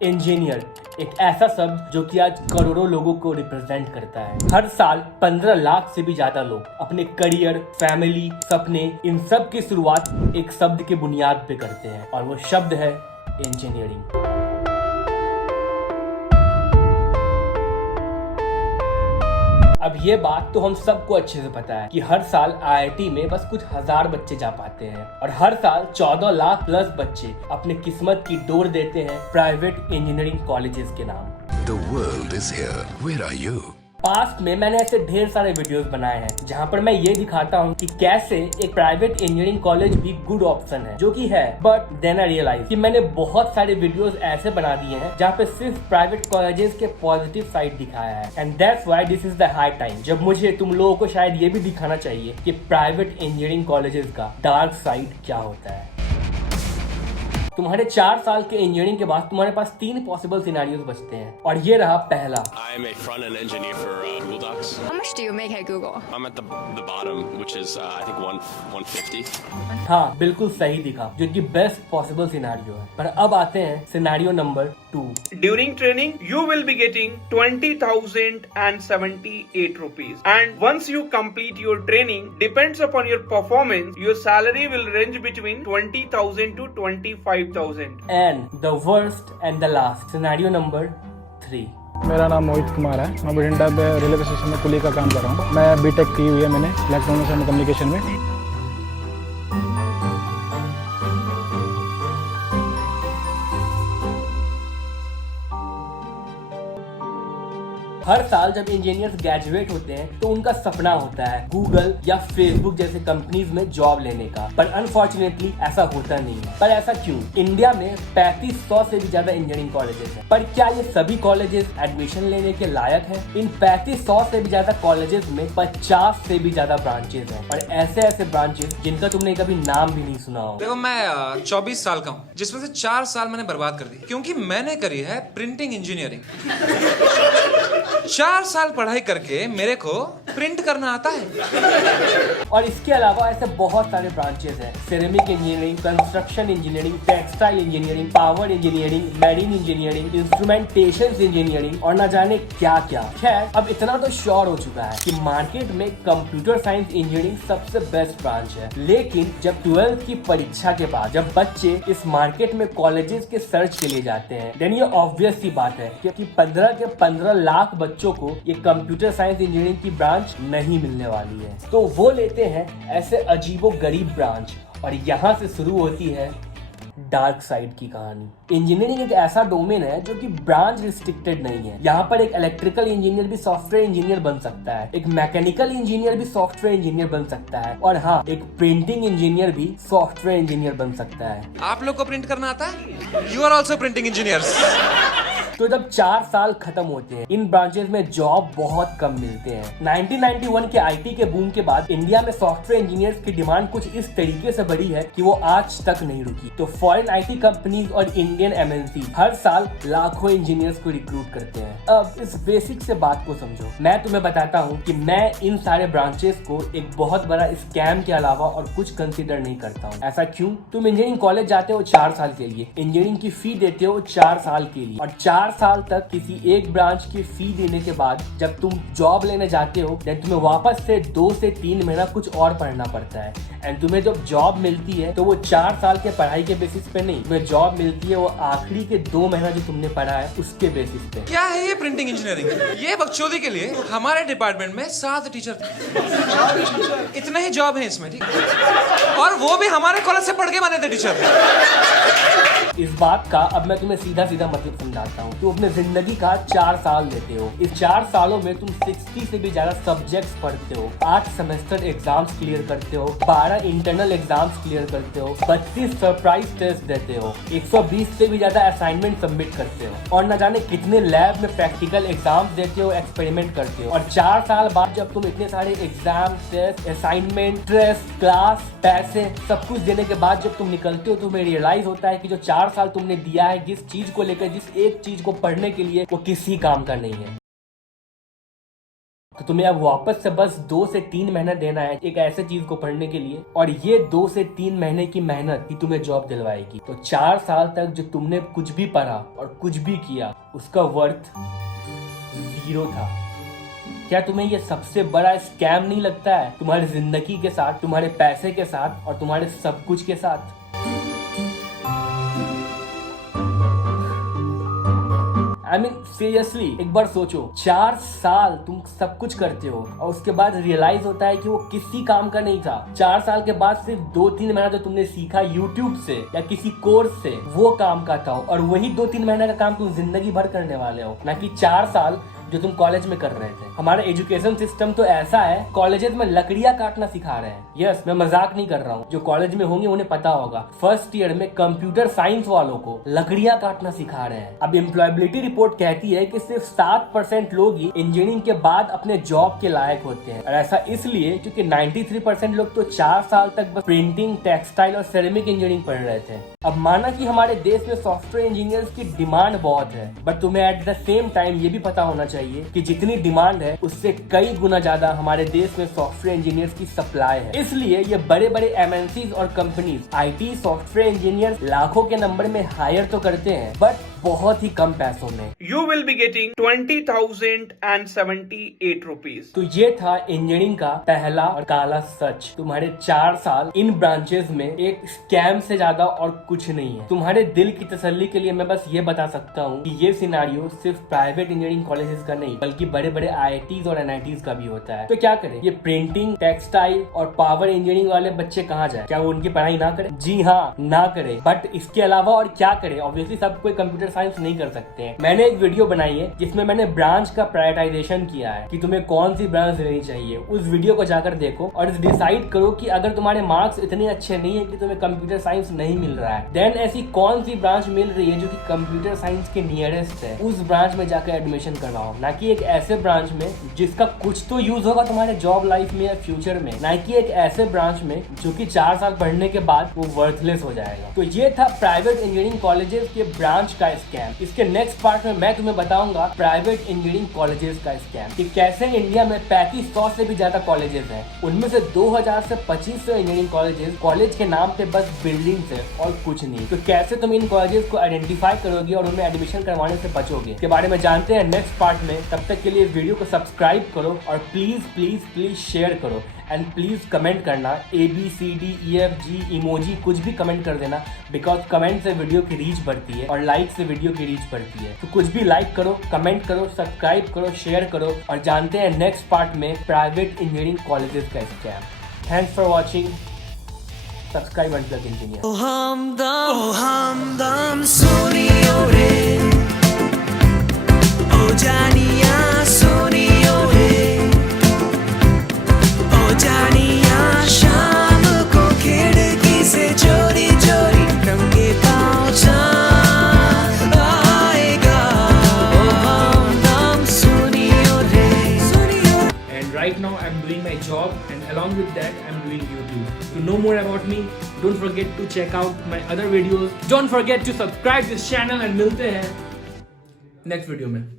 Engineer एक ऐसा शब्द जो कि आज करोड़ों लोगों को रिप्रेजेंट करता है। हर साल 15 लाख से भी ज्यादा लोग अपने करियर, फैमिली, सपने, इन सब की शुरुआत एक शब्द के बुनियाद पे करते हैं और वो शब्द है इंजीनियरिंग। अब ये बात तो हम सबको अच्छे से पता है कि हर साल आईआईटी में बस कुछ हजार बच्चे जा पाते हैं और हर साल 14 लाख प्लस बच्चे अपने किस्मत की डोर देते हैं प्राइवेट इंजीनियरिंग कॉलेजेस के नाम। The world is here. Where are you? Past में मैंने ऐसे ढेर सारे वीडियोस बनाए हैं जहां पर मैं ये दिखाता हूं कि कैसे एक प्राइवेट इंजीनियरिंग कॉलेज भी गुड ऑप्शन है, जो कि है। बट देन आई रियलाइज कि मैंने बहुत सारे वीडियोस ऐसे बना दिए हैं जहां पे सिर्फ प्राइवेट कॉलेजेस के पॉजिटिव साइड दिखाया है। And that's why this is the high time जब मुझे तुम लोगों को शायद ये भी दिखाना चाहिए कि प्राइवेट इंजीनियरिंग कॉलेजेस का डार्क साइड क्या होता है। तुम्हारे 4 साल के इंजीनियरिंग के बाद तुम्हारे पास 3 पॉसिबल सिनेरियोज बचते हैं और ये रहा पहला। I am a front-end engineer for Google Docs. How much do you make at Google? I'm at the bottom, which is I think 150. हाँ, बिल्कुल सही दिखा, जो कि बेस्ट पॉसिबल सिनेरियो है। पर अब आते हैं scenario number 2। During training, you will be getting 20,078 rupees. And once you complete your training, depends upon your performance, your salary will range between 20,000 to 25,000. And the worst and the last scenario number 3। मेरा नाम मोहित कुमार है। मैं बठिंडा में railway station में कुली का काम कर रहा हूँ। मैं बीटेक की हुई है मैंने इलेक्ट्रॉनिक्स एंड कम्युनिकेशन में। हर साल जब इंजीनियर्स ग्रेजुएट होते हैं तो उनका सपना होता है गूगल या फेसबुक जैसे कंपनीज में जॉब लेने का, पर अनफॉर्चुनेटली ऐसा होता नहीं है। पर ऐसा क्यों? इंडिया में 3500 से भी ज्यादा इंजीनियरिंग कॉलेजेस हैं, पर क्या ये सभी कॉलेजेस एडमिशन लेने के लायक हैं? इन 3500 से भी ज्यादा कॉलेजेस में 50 से भी ज्यादा ब्रांचेस हैं और ऐसे ऐसे ब्रांचेस जिनका तुमने कभी नाम भी नहीं सुना हो। देखो, मैं 24 साल का हूँ, जिसमें से 4 साल मैंने बर्बाद कर दी क्योंकि मैंने करी है प्रिंटिंग इंजीनियरिंग। 4 साल पढ़ाई करके मेरे को प्रिंट करना आता है। और इसके अलावा ऐसे बहुत सारे ब्रांचेस हैं। Ceramic engineering, construction engineering, textile engineering, power engineering, marine engineering, instrumentation engineering और न जाने क्या क्या। खैर, अब इतना तो श्योर हो चुका है कि मार्केट में कंप्यूटर साइंस इंजीनियरिंग सबसे बेस्ट ब्रांच है। लेकिन जब 12th की परीक्षा के बाद जब बच्चे इस मार्केट में कॉलेजेस के सर्च के लिए जाते हैं, देन ये ऑब्वियस सी बात है कि 15 के 15 लाख बच्चों को ये कंप्यूटर साइंस इंजीनियरिंग की ब्रांच नहीं मिलने वाली है। तो वो लेते हैं ऐसे अजीबो गरीब ब्रांच और यहाँ से शुरू होती है डार्क साइड की कहानी। इंजीनियरिंग एक ऐसा डोमेन है जो कि ब्रांच रिस्ट्रिक्टेड नहीं है। यहाँ पर एक इलेक्ट्रिकल इंजीनियर भी सॉफ्टवेयर इंजीनियर बन सकता है, एक मैकेनिकल इंजीनियर भी सॉफ्टवेयर इंजीनियर बन सकता है और हाँ, एक प्रिंटिंग इंजीनियर भी सॉफ्टवेयर इंजीनियर बन सकता है। आप लोग को प्रिंट करना आता है? You are also printing engineers. तो जब 4 साल खत्म होते हैं, इन ब्रांचेस में जॉब बहुत कम मिलते हैं। 1991 के आईटी के बूम के बाद इंडिया में सॉफ्टवेयर इंजीनियर्स की डिमांड कुछ इस तरीके से बढ़ी है कि वो आज तक नहीं रुकी। तो फॉरेन आईटी कंपनीज और इंडियन एमएनसी हर साल लाखों इंजीनियर्स को रिक्रूट करते हैं। अब इस बेसिक से बात को समझो। मैं तुम्हें बताता हूँ कि मैं इन सारे ब्रांचेस को एक बहुत बड़ा स्कैम के अलावा और कुछ कंसिडर नहीं करता हूँ। ऐसा क्यों? तुम इंजीनियरिंग कॉलेज जाते हो 4 साल के लिए, इंजीनियरिंग की फी देते हो 4 साल के लिए और 4 साल तक किसी एक ब्रांच की फी देने के बाद जब तुम जॉब लेने जाते हो, देन तुम्हें वापस से 2 से 3 महीना कुछ और पढ़ना पड़ता है। एंड तुम्हें जब जॉब मिलती है तो वो 4 साल के पढ़ाई के बेसिस पे नहीं, तुम्हें जॉब मिलती है वो आखिरी के 2 महीना जो तुमने पढ़ा है उसके बेसिस पे। क्या है ये प्रिंटिंग इंजीनियरिंग? ये बकचोदी के लिए हमारे डिपार्टमेंट में 7 टीचर थे। इतने ही जॉब है इसमें, ठीक है? और वो भी हमारे कॉलेज से पढ़ के बने थे टीचर। इस बात का अब मैं तुम्हें सीधा सीधा मतलब समझाता हूँ। तुम अपने जिंदगी का 4 साल लेते हो। इस 4 सालों में तुम 60 से भी ज्यादा सब्जेक्ट्स पढ़ते हो, 8 सेमेस्टर एग्जाम्स क्लियर करते हो, 12 इंटरनल एग्जाम्स क्लियर करते हो, 32 सरप्राइज टेस्ट देते हो, 120 से भी ज्यादा असाइनमेंट सबमिट करते हो और न जाने कितने लैब में प्रैक्टिकल एग्जाम्स देते हो, एक्सपेरिमेंट करते हो। और 4 साल बाद जब तुम इतने सारे exam, test, assignment, stress, class, पैसे सब कुछ देने के बाद जब तुम निकलते हो, तुम्हें रियलाइज होता है कि जो 4 साल तुमने दिया है जिस चीज को लेकर, जिस एक चीज को पढ़ने के लिए, वो किसी काम का नहीं है। तो तुम्हें अब वापस से बस 2 से 3 महीना देना है एक ऐसे चीज को पढ़ने के लिए, और ये 2 से 3 महीने की मेहनत ही तुम्हें जॉब दिलवाएगी। तो 4 साल तक जो तुमने कुछ भी पढ़ा और कुछ भी किया उसका वर्थ 0 था। क्या तुम्हें ये सबसे बड़ा स्कैम नहीं लगता है तुम्हारी जिंदगी के साथ, तुम्हारे पैसे के साथ और तुम्हारे सब कुछ के साथ? I mean, सीरियसली एक बार सोचो, 4 साल तुम सब कुछ करते हो और उसके बाद रियलाइज होता है कि वो किसी काम का नहीं था। 4 साल के बाद सिर्फ 2-3 महीना जो तुमने सीखा यूट्यूब से या किसी कोर्स से वो काम का था, और वही 2-3 महीने का काम तुम जिंदगी भर करने वाले हो, ना कि 4 साल जो तुम कॉलेज में कर रहे थे। हमारा एजुकेशन सिस्टम तो ऐसा है, कॉलेजेस में लकड़ियां काटना सिखा रहे हैं। यस, मैं मजाक नहीं कर रहा हूँ, जो कॉलेज में होंगे उन्हें पता होगा। फर्स्ट ईयर में कंप्यूटर साइंस वालों को लकड़ियां काटना सिखा रहे हैं। अब एम्प्लॉयबिलिटी रिपोर्ट कहती है कि सिर्फ 7% लोग ही इंजीनियरिंग के बाद अपने जॉब के लायक होते हैं, और ऐसा इसलिए क्योंकि 93% लोग तो 4 साल तक बस प्रिंटिंग, टेक्सटाइल और सेरेमिक इंजीनियरिंग पढ़ रहे थे। अब माना कि हमारे देश में सॉफ्टवेयर इंजीनियर्स की डिमांड बहुत है, बट तुम्हें एट द सेम टाइम ये भी पता होना चाहिए कि जितनी डिमांड है उससे कई गुना ज्यादा हमारे देश में सॉफ्टवेयर इंजीनियर्स की सप्लाई है। इसलिए ये बड़े बड़े MNCs और कंपनीज आईटी सॉफ्टवेयर इंजीनियर लाखों के नंबर में हायर तो करते हैं, बट बहुत ही कम पैसों में। You will be getting 20,078 rupees. तो ये था इंजीनियरिंग का पहला और काला सच। तुम्हारे 4 साल इन ब्रांचेस में एक स्कैम से ज्यादा और कुछ नहीं है। तुम्हारे दिल की तसल्ली के लिए मैं बस ये बता सकता हूँ कि ये सिनारियो सिर्फ प्राइवेट इंजीनियरिंग कॉलेजेस का नहीं बल्कि बड़े बड़े IITs और NITs का भी होता है। तो क्या करें, ये प्रिंटिंग, टेक्सटाइल और पावर इंजीनियरिंग वाले बच्चे कहाँ जाए? क्या वो उनकी पढ़ाई ना करें? जी हाँ, ना करें। बट इसके अलावा और क्या करें? ऑब्वियसली सब कोई कंप्यूटर साइंस नहीं कर सकते हैं। मैंने एक वीडियो बनाई है जिसमें मैंने ब्रांच का प्रायोरिटाइजेशन किया है कि तुम्हें कौन सी ब्रांच लेनी चाहिए। उस वीडियो को जाकर देखो और डिसाइड करो कि अगर तुम्हारे मार्क्स इतने अच्छे नहीं है कि तुम्हें कंप्यूटर साइंस नहीं मिल रहा है, देन ऐसी कौन सी ब्रांच मिल रही है जो कि कंप्यूटर साइंस के नियरेस्ट है, उस ब्रांच में जाकर एडमिशन करवाओ। ना कि एक ऐसे ब्रांच में जिसका कुछ तो यूज होगा तुम्हारे जॉब लाइफ में या फ्यूचर में, ना कि एक ऐसे ब्रांच में जो कि 4 साल पढ़ने के बाद वो वर्थलेस हो जाएगा। तो ये था प्राइवेट इंजीनियरिंग कॉलेजेस के ब्रांच का स्कैम। इसके नेक्स्ट पार्ट में मैं तुम्हें बताऊंगा प्राइवेट इंजीनियरिंग कॉलेजेस का स्कैम, कि कैसे इंडिया में 3500 से भी ज्यादा कॉलेजेस हैं, उनमें से 2000 से 2500 इंजीनियरिंग कॉलेजेस कॉलेज के नाम पे बस बिल्डिंग्स है और कुछ नहीं। तो कैसे तुम इन कॉलेजेस को आइडेंटिफाई करोगे और उनमें एडमिशन करवाने से बचोगे, के बारे में जानते हैं नेक्स्ट पार्ट में। तब तक के लिए इस वीडियो को सब्सक्राइब करो और प्लीज प्लीज प्लीज शेयर करो, एंड प्लीज कमेंट करना ABCDEFG इमोजी कुछ भी कमेंट कर देना, बिकॉज कमेंट से वीडियो की रीच बढ़ती है और लाइक से वीडियो की रीच बढ़ती है। तो कुछ भी लाइक करो, कमेंट करो, सब्सक्राइब करो, शेयर करो, और जानते हैं नेक्स्ट पार्ट में प्राइवेट इंजीनियरिंग कॉलेजेस का scam. Thanks for watching. Subscribe unplug engineer. Oh hamdam soniyo re, oh janiya soniyo re, oh janiya sham ko khidki se chori chori nangge paanv chaand aayega, oh hamdam soniyo re. And right now I'm doing my job, and along with that I'm doing YouTube. To know more about me, don't forget to check out my other videos. Don't forget to subscribe this channel, and मिलते हैं next video में।